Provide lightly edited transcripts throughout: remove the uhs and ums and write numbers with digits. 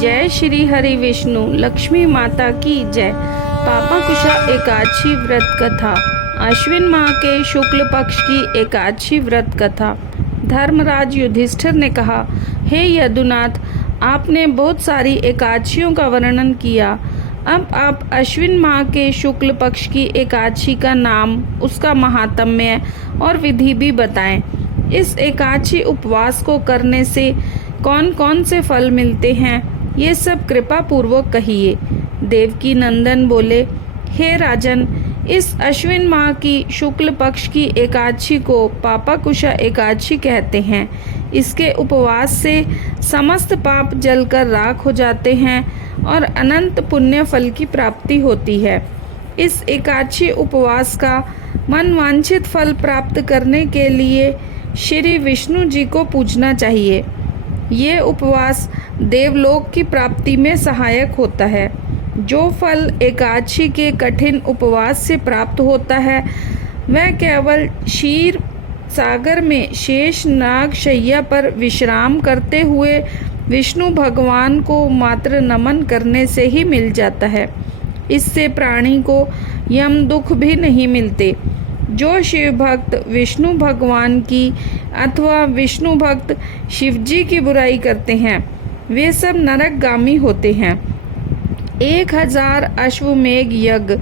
जय श्री हरि विष्णु लक्ष्मी माता की जय। पापाकुशा एकादशी व्रत कथा। अश्विन माह के शुक्ल पक्ष की एकादशी व्रत कथा। धर्मराज युधिष्ठिर ने कहा, हे यदुनाथ, आपने बहुत सारी एकादशियों का वर्णन किया। अब आप अश्विन माह के शुक्ल पक्ष की एकादशी का नाम, उसका महात्म्य और विधि भी बताएं। इस एकादशी उपवास को करने से कौन कौन से फल मिलते हैं, ये सब कृपा पूर्वक कहिए। देवकी नंदन बोले, हे राजन, इस अश्विन माह की शुक्ल पक्ष की एकादशी को पापाकुशा एकादशी कहते हैं। इसके उपवास से समस्त पाप जलकर राख हो जाते हैं और अनंत पुण्य फल की प्राप्ति होती है। इस एकादशी उपवास का मनवांछित फल प्राप्त करने के लिए श्री विष्णु जी को पूजना चाहिए। ये उपवास देवलोक की प्राप्ति में सहायक होता है। जो फल एकादशी के कठिन उपवास से प्राप्त होता है, वह केवल क्षीर सागर में शेष नाग शैया पर विश्राम करते हुए विष्णु भगवान को मात्र नमन करने से ही मिल जाता है। इससे प्राणी को यम दुख भी नहीं मिलते। जो शिव भक्त विष्णु भगवान की अथवा विष्णु भक्त शिवजी की बुराई करते हैं, वे सब नरकगामी होते हैं। 1000 अश्वमेघ यज्ञ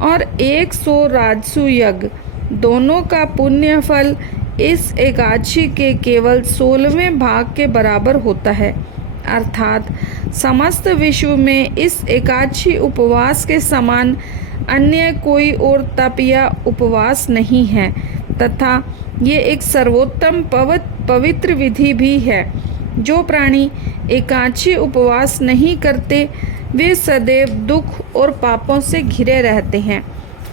और 100 राजसु यज्ञ दोनों का पुण्य फल इस एकादशी के केवल 16वें भाग के बराबर होता है। अर्थात समस्त विश्व में इस एकादशी उपवास के समान अन्य कोई और तप या उपवास नहीं है तथा ये एक सर्वोत्तम पवित्र विधि भी है। जो प्राणी एकादशी उपवास नहीं करते, वे सदैव दुख और पापों से घिरे रहते हैं।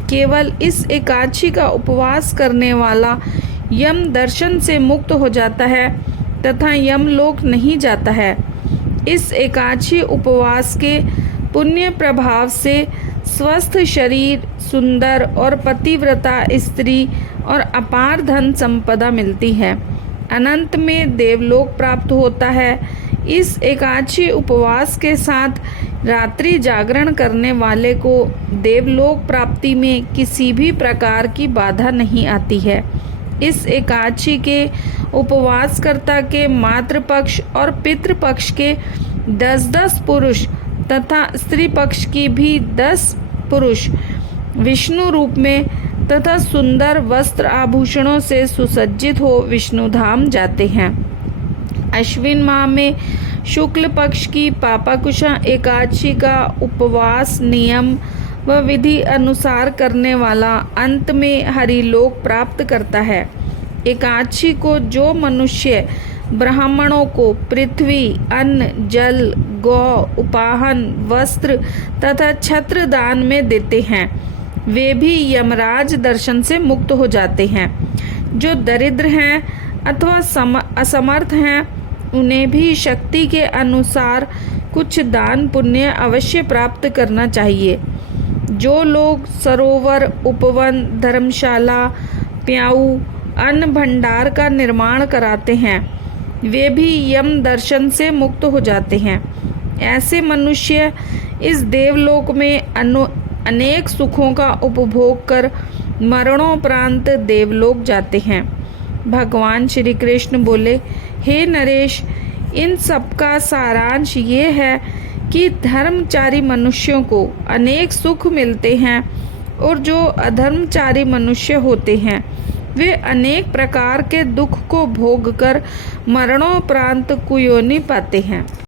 केवल इस एकादशी का उपवास करने वाला यम दर्शन से मुक्त हो जाता है तथा यमलोक नहीं जाता है। इस एकादशी उपवास के पुण्य प्रभाव से स्वस्थ शरीर, सुंदर और पतिव्रता स्त्री और अपार धन संपदा मिलती है। अनंत में देवलोक प्राप्त होता है। इस एकादशी उपवास के साथ रात्रि जागरण करने वाले को देवलोक प्राप्ति में किसी भी प्रकार की बाधा नहीं आती है। इस एकादशी के उपवासकर्ता के मातृपक्ष और पितृपक्ष के 10-10 पुरुष तथा स्त्री पक्ष की भी 10 पुरुष विष्णु रूप में तथा सुंदर वस्त्र आभूषणों से सुसज्जित हो विष्णु धाम जाते हैं। अश्विन माह में शुक्ल पक्ष की पापाकुशा एकादशी का उपवास नियम व विधि अनुसार करने वाला अंत में हरिलोक प्राप्त करता है। एकादशी को जो मनुष्य ब्राह्मणों को पृथ्वी, अन्न, जल, गौ, उपाहन, वस्त्र तथा छत्र दान में देते हैं, वे भी यमराज दर्शन से मुक्त हो जाते हैं। जो दरिद्र हैं अथवा असमर्थ हैं, उन्हें भी शक्ति के अनुसार कुछ दान पुण्य अवश्य प्राप्त करना चाहिए। जो लोग सरोवर, उपवन, धर्मशाला, प्याऊ, अन्न भंडार का निर्माण कराते हैं, वे भी यम दर्शन से मुक्त हो जाते हैं। ऐसे मनुष्य इस देवलोक में अनेक सुखों का उपभोग कर मरणोपरांत देवलोक जाते हैं। भगवान श्री कृष्ण बोले, हे नरेश, इन सब का सारांश ये है कि धर्मचारी मनुष्यों को अनेक सुख मिलते हैं और जो अधर्मचारी मनुष्य होते हैं, वे अनेक प्रकार के दुख को भोग कर मरणोपरांत कुयोनि पाते हैं।